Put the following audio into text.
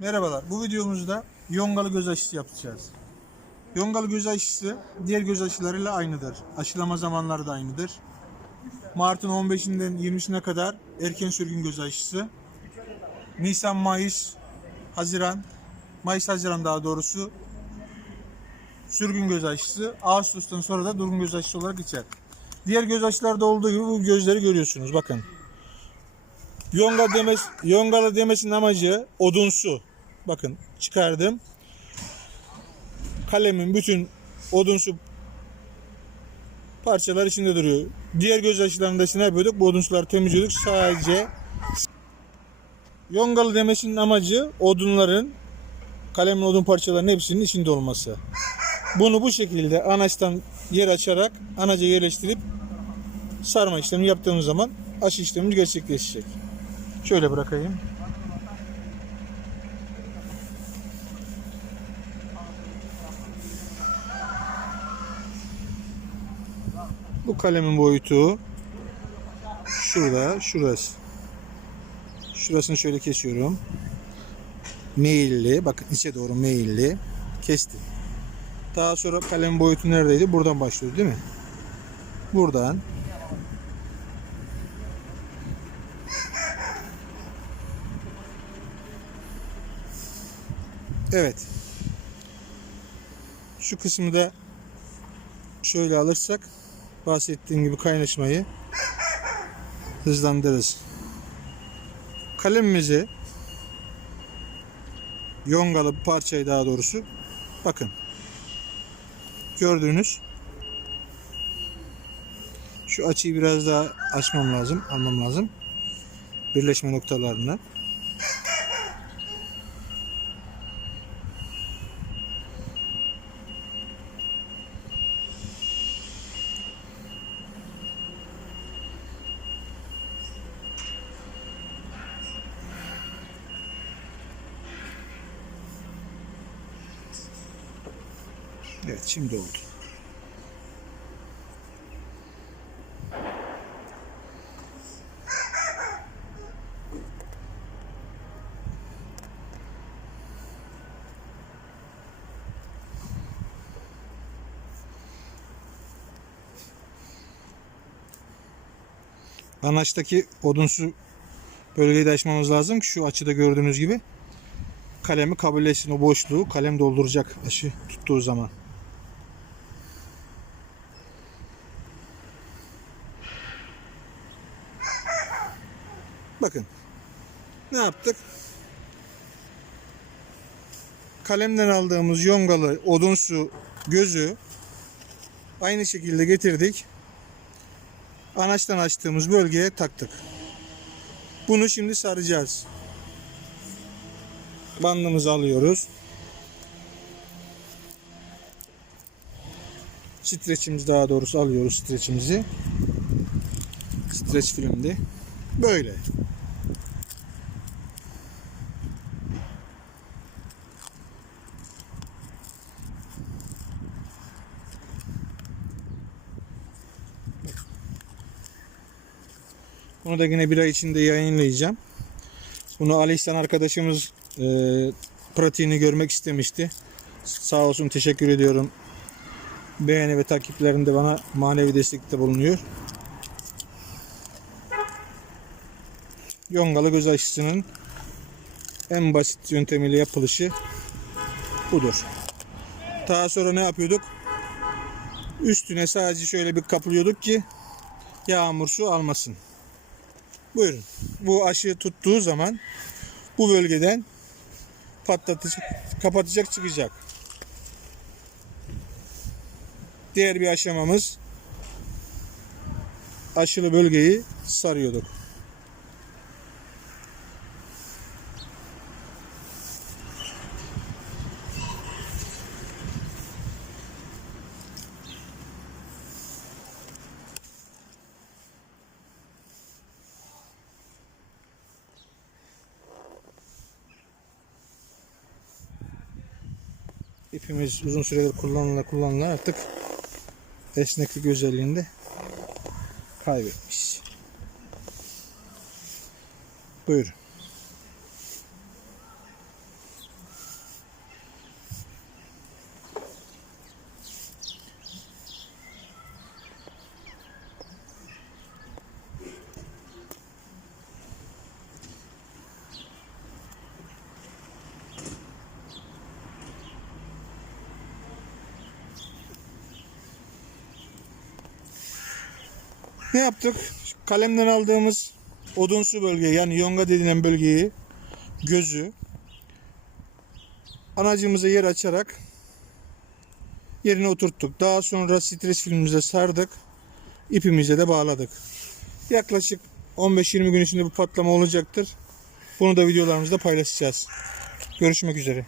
Merhabalar. Bu videomuzda yongalı göz aşısı yapacağız. Yongalı göz aşısı diğer göz aşılarıyla aynıdır. Aşılama zamanları da aynıdır. Mart'ın 15'inden 20'sine kadar erken sürgün göz aşısı. Nisan, Mayıs, Haziran, Mayıs, Haziran daha doğrusu sürgün göz aşısı. Ağustos'tan sonra da durgun göz aşısı olarak geçer. Diğer göz aşılarda olduğu gibi bu gözleri görüyorsunuz. Bakın. Yonga demes, yongalı demesinin amacı odunsu. Bakın çıkardım. Kalemin bütün odunsu parçalar içinde duruyor. Diğer göz aşılarında ne yapıyorduk? Bu odunsuları temizliyorduk. Sadece yongalı demesinin amacı odunların kalemin odun parçalarının hepsinin içinde olması. Bunu bu şekilde anaçtan yer açarak anaca yerleştirip sarma işlemi yaptığımız zaman aşı işlemimiz gerçekleşecek. Şöyle bırakayım. Bu kalemin boyutu şurada, şurası. Şurasını şöyle kesiyorum. Meyilli, bakın içe doğru meyilli. Kestim. Daha sonra kalem boyutu neredeydi? Buradan başlıyor değil mi? Buradan Evet. Şu kısmı da şöyle alırsak bahsettiğim gibi kaynaşmayı hızlandırırız. Kalemimizi yongalı bir parçayı daha doğrusu bakın. Gördüğünüz şu açıyı biraz daha açmam lazım almam lazım. Birleşme noktalarını Evet şimdi oldu. Anaçtaki odunsu bölgeyi de açmamız lazım ki şu açıda gördüğünüz gibi kalemi kabul etsin o boşluğu kalem dolduracak aşı tuttuğu zaman. Bakın. Ne yaptık? Kalemden aldığımız yongalı odunsu gözü aynı şekilde getirdik. Anaçtan açtığımız bölgeye taktık. Bunu şimdi saracağız. Bandımızı alıyoruz. Streçimizi daha doğrusu alıyoruz streçimizi. Streç filmde. Böyle. Bunu da yine bir ay içinde yayınlayacağım. Bunu Ali arkadaşımız e, pratiğini görmek istemişti. Sağ olsun teşekkür ediyorum. Beğeni ve takiplerinde bana manevi destekte bulunuyor. Yongalı göz aşısının en basit yöntemiyle yapılışı budur. Daha sonra ne yapıyorduk? Üstüne sadece şöyle bir kaplıyorduk ki yağmur su almasın. Buyurun. Bu aşı tuttuğu zaman bu bölgeden patlatacak, kapatacak çıkacak. Diğer bir aşamamız aşılı bölgeyi sarıyorduk. İpimiz uzun süredir kullanıla kullanıla artık esneklik özelliğini de kaybetmiş. Buyurun. Ne yaptık? Kalemden aldığımız odunsu bölge yani yonga denilen bölgeyi gözü anacımıza yer açarak yerine oturttuk. Daha sonra stres filmimize sardık. İpimize de bağladık. Yaklaşık 15-20 gün içinde bu patlama olacaktır. Bunu da videolarımızda paylaşacağız. Görüşmek üzere.